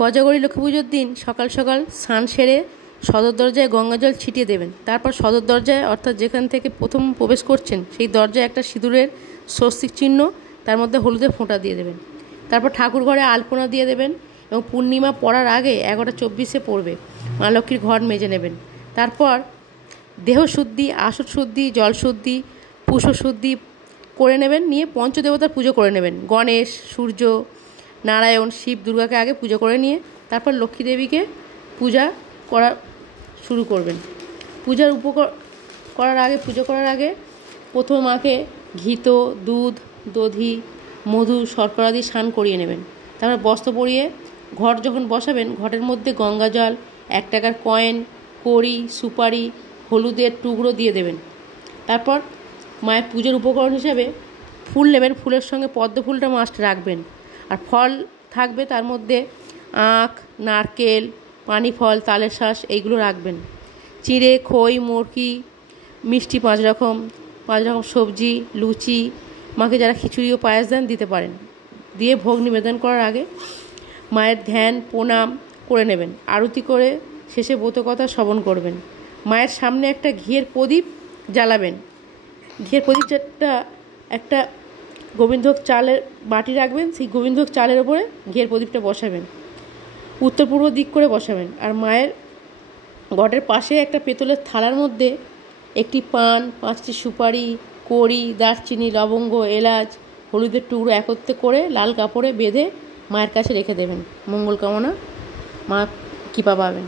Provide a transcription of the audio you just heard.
কোজাগরী লক্ষ্মী পুজোর দিন সকাল সকাল স্নান সেরে সদর দরজায় গঙ্গা জল ছিটিয়ে দেবেন। তারপর সদর দরজায় অর্থাৎ যেখান থেকে প্রথম প্রবেশ করছেন সেই দরজায় একটা সিঁদুরের স্বস্তিক চিহ্ন, তার মধ্যে হলুদের ফোঁটা দিয়ে দেবেন। তারপর ঠাকুর ঘরে আলপনা দিয়ে দেবেন এবং পূর্ণিমা পড়ার আগে 11:24 পড়বে মা লক্ষ্মীর ঘর মেজে নেবেন। তারপর দেহশুদ্ধি, আসর শুদ্ধি, জলশুদ্ধি, পুষ্পশুদ্ধি করে নেবেন, নিয়ে পঞ্চদেবতার পুজো করে নেবেন। গণেশ, সূর্য, নারায়ণ, শিব, দুর্গাকে আগে পুজো করে নিয়ে তারপর লক্ষ্মী দেবীকে পূজা করা শুরু করবেন। পুজো করার আগে প্রথম মাকে ঘিত, দুধ, দধি, মধু, শর্করা দিয়ে স্নান করিয়ে নেবেন। তারপর বস্ত্র পরিয়ে ঘট যখন বসাবেন, ঘটের মধ্যে গঙ্গা জল, 1 টাকার কয়েন, কড়ি, সুপারি, হলুদের টুকরো দিয়ে দেবেন। তারপর মায়ের পুজোর উপকরণ হিসাবে ফুল নেবেন, ফুলের সঙ্গে পদ্ম ফুলটা মাস্ট রাখবেন। আর ফল থাকবে, তার মধ্যে আখ, নারকেল, পানি ফল, তালের শাঁস এইগুলো রাখবেন। চিঁড়ে, খই, মুরকি, মিষ্টি 5 রকম সবজি, লুচি, মাকে যারা খিচুড়ি ও পায়েস দেন দিতে পারেন। দিয়ে ভোগ নিবেদন করার আগে মায়ের ধ্যান প্রণাম করে নেবেন। আরতি করে শেষে ব্রতকথা শ্রবণ করবেন। মায়ের সামনে একটা ঘিয়ের প্রদীপ জ্বালাবেন। ঘিয়ের প্রদীপটা একটা গোবিন্দভোগ চালের বাটি রাখবেন, সেই গোবিন্দভোগ চালের ওপরে ঘিয়ের প্রদীপটা বসাবেন, উত্তর পূর্ব দিক করে বসাবেন। আর মায়ের ঘটের পাশে একটা পেতলের থালার মধ্যে একটি পান, 5টি সুপারি, কড়ি, দারচিনি, লবঙ্গ, এলাচ, হলুদের টুকরো একত্রে করে লাল কাপড়ে বেঁধে মায়ের কাছে রেখে দেবেন। মঙ্গল কামনা, মা কৃপা পাবেন।